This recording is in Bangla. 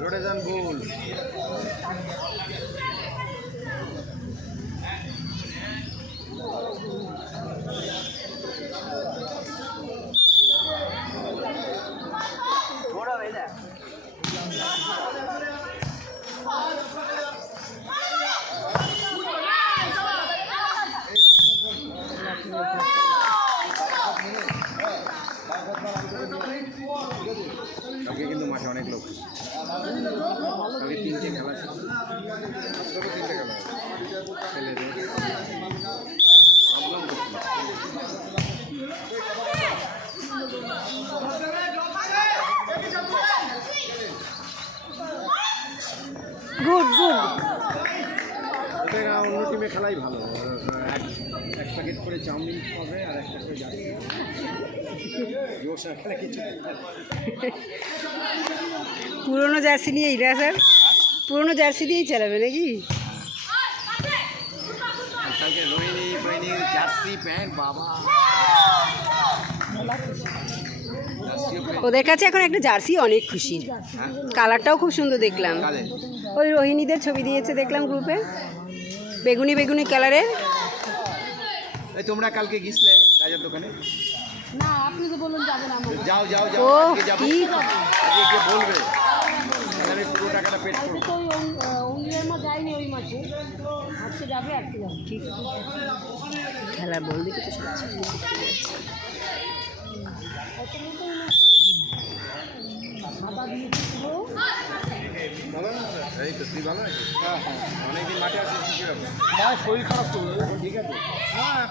রোডেজান বুল আজকে কিন্তু মাঠে অনেক লোক। আগে 3টে খেলা ছিল, 3টে খেলা ছেলেদের গুড গুড। অন্য টিমে খেলাই ভালো। এক প্যাকেট করে চাউমিন পাবে আর একটা করে জার্সি। খেলা কিছু পুরোনো জার্সি নিয়েই না স্যার? পুরোনো জার্সি দিয়েই চালাবে নাকি? কালকে রোহিণী জার্সি প্যান্ট বাবা। ওদের কাছে এখন একটা জার্সি অনেক খুশির। কালারটাও খুব সুন্দর দেখলাম। ওই রোহিণীদের ছবি দিয়েছে দেখলাম গ্রুপে, বেগুনি বেগুনি কালারের। এই তোমরা কালকে গিয়েছিলে রাজার দোকানে? না, আপনি তো বললেন যাবেন। যাও যাও যাও, ও আজকে যাবো, কি আজকে গিয়ে বলবে তাহলে পুরো টাকাটা পেড করবো। তো অঙ্গিলের মা যায়নি ওই মাসে, আজকে যাবে আর কি যাবে। ঠিক খেলার বল দিকে তো সাদা দিয়েছিল। ভালো না স্যার? এই তো তুই ভালো আছিস? হ্যাঁ হ্যাঁ, অনেকদিন মাঠে আসিস, কি ব্যাপার? শরীর খারাপ তো, ঠিক আছে। হ্যাঁ